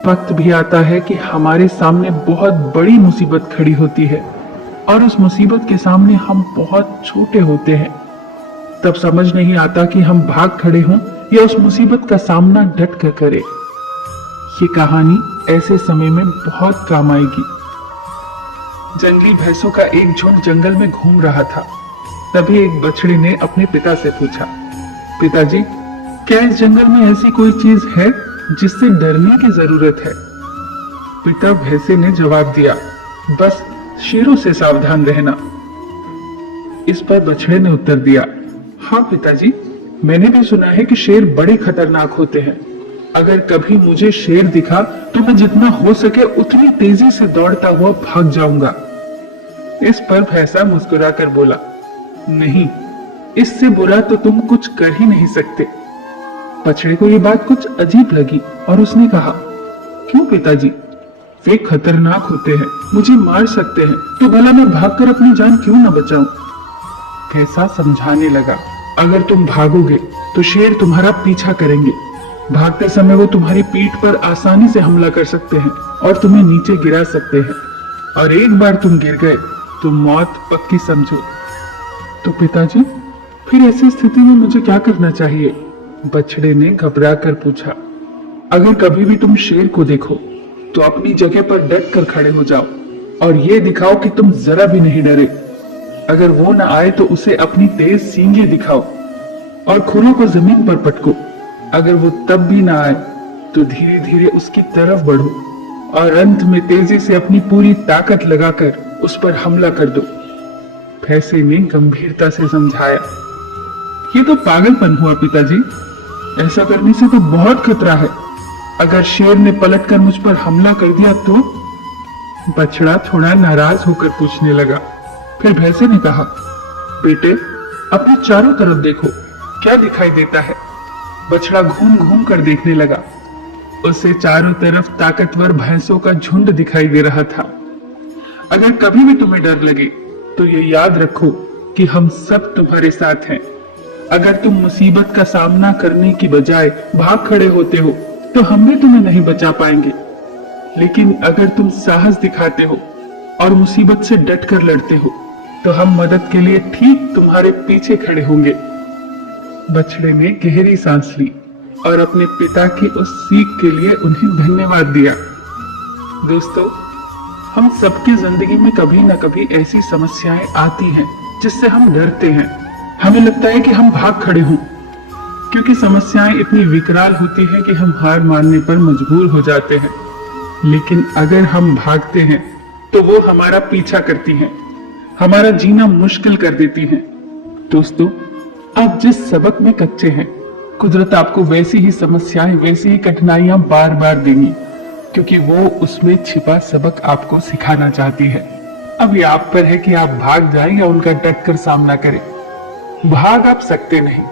वक्त भी आता है कि हमारे सामने बहुत बड़ी मुसीबत खड़ी होती है और उस मुसीबत के सामने हम बहुत छोटे होते हैं। तब समझ नहीं आता कि हम भाग खड़े हों या उस मुसीबत का सामना डट कर करें। ये कहानी ऐसे समय में बहुत काम आएगी। जंगली भैंसों का एक झुंड जंगल में घूम रहा था। तभी एक बछड़े ने अपने पिता से पूछा, पिताजी, क्या इस जंगल में ऐसी कोई चीज है जिससे डरने की जरूरत है? पिता भैंसे ने जवाब दिया, बस शेरों से सावधान रहना। इस पर बछड़े ने उत्तर दिया, हाँ पिताजी, मैंने भी सुना है कि शेर बड़े खतरनाक होते हैं। अगर कभी मुझे शेर दिखा तो मैं जितना हो सके उतनी तेजी से दौड़ता हुआ भाग जाऊंगा। इस पर भैंसा मुस्कुराकर बोला, नहीं, इससे बुरा तो तुम कुछ कर ही नहीं सकते। बछड़े को ये बात कुछ अजीब लगी और उसने कहा, क्यों पिताजी? वे खतरनाक होते हैं, मुझे मार सकते हैं, तो भला मैं भागकर अपनी जान क्यों न बचाऊं? भैंसा समझाने लगा, अगर तुम भागोगे तो शेर तुम्हारा पीछा करेंगे। भागते समय वो तुम्हारी पीठ पर आसानी से हमला कर सकते हैं और तुम्हें नीचे गिरा सकते हैं, और एक बार तुम गिर गए तो मौत पक्की समझो। तो पिताजी, फिर ऐसी स्थिति में मुझे क्या करना चाहिए? बछड़े ने घबरा कर पूछा। अगर कभी भी तुम शेर को देखो तो अपनी जगह पर डट कर खड़े हो जाओ और ये दिखाओ कि तुम जरा भी नहीं डरे। अगर वो न आए तो उसे अपनी तेज सींगें दिखाओ और खुरों को जमीन पर पटको। अगर वो तब भी ना आए तो धीरे धीरे उसकी तरफ बढ़ो और अंत में तेजी से अपनी पूरी ताकत लगाकर उस पर हमला कर दो। भैंसे ने गंभीरता से समझाया, ये तो पागलपन हुआ पिताजी, ऐसा करने से तो बहुत खतरा है। अगर शेर ने पलटकर मुझ पर हमला कर दिया तो? बछड़ा थोड़ा नाराज होकर पूछने लगा। फिर भैंसे ने कहा, बेटे, अपने चारों तरफ देखो, क्या दिखाई देता है? बछड़ा घूम घूम कर देखने लगा। उसे चारों तरफ ताकतवर भैंसों का झुंड दिखाई दे रहा था। अगर कभी भी तुम्हें डर लगे तो ये याद रखो कि हम सब तुम्हारे साथ हैं। अगर तुम मुसीबत का सामना करने की बजाय भाग खड़े होते हो तो हम भी तुम्हें नहीं बचा पाएंगे, लेकिन अगर तुम साहस दिखाते हो और मुसीबत से डट कर लड़ते हो तो हम मदद के लिए ठीक तुम्हारे पीछे खड़े होंगे। बछड़े ने गहरी सांस ली और अपने पिता की उस सीख के लिए उन्हें धन्यवाद दिया। दोस्तों, हम सबकी जिंदगी में कभी ना कभी ऐसी समस्याएं आती हैं जिससे हम डरते हैं। हमें लगता है कि हम भाग खड़े हों, क्योंकि समस्याएं इतनी विकराल होती हैं कि हम हार मानने पर मजबूर हो जाते हैं। लेकिन अगर हम भागते हैं तो वो हमारा पीछा करती हैं, हमारा जीना मुश्किल कर देती हैं। दोस्तों, आप जिस सबक में कच्चे हैं, कुदरत आपको वैसी ही समस्याएं, वैसी ही कठिनाइयां बार बार देंगी, क्योंकि वो उसमें छिपा सबक आपको सिखाना चाहती है। अब ये आप पर है कि आप भाग जाएं या उनका डट कर सामना करें। भाग आप सकते नहीं,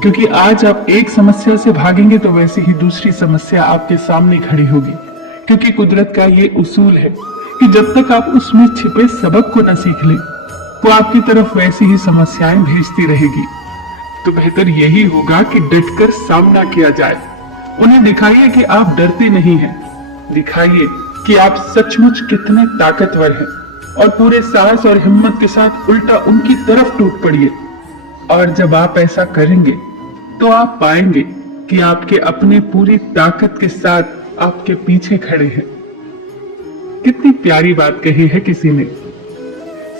क्योंकि आज आप एक समस्या से भागेंगे तो वैसे ही दूसरी समस्या आपके सामने खड़ी होगी, क्योंकि कुदरत का ये उसूल है कि जब तक आप उसमें छिपे सबक को न सीख लें, वो आपकी तरफ वैसी ही समस्याएं भेजती रहेगी। तो बेहतर यही होगा कि डटकर सामना किया जाए। उन्हें दिखाइए कि आप डरते नहीं हैं, दिखाइए कि आप सचमुच कितने ताकतवर हैं, और पूरे साहस और हिम्मत के साथ उल्टा उनकी तरफ टूट पड़िए। और जब आप ऐसा करेंगे तो आप पाएंगे कि आपके अपने पूरी ताकत के साथ आपके पीछे खड़े हैं। कितनी प्यारी बात कही है किसी ने।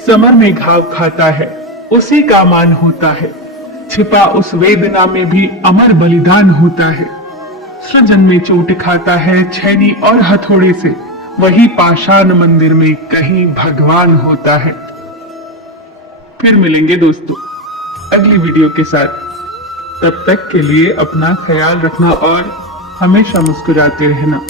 समर में घाव खाता है, उसी का मान होता है, छिपा उस वेदना में भी अमर बलिदान होता है। सृजन में चोट खाता है छैनी और हथौड़े से, वही पाषाण मंदिर में कहीं भगवान होता है। फिर मिलेंगे दोस्तों अगली वीडियो के साथ। तब तक के लिए अपना ख्याल रखना और हमेशा मुस्कुराते रहना।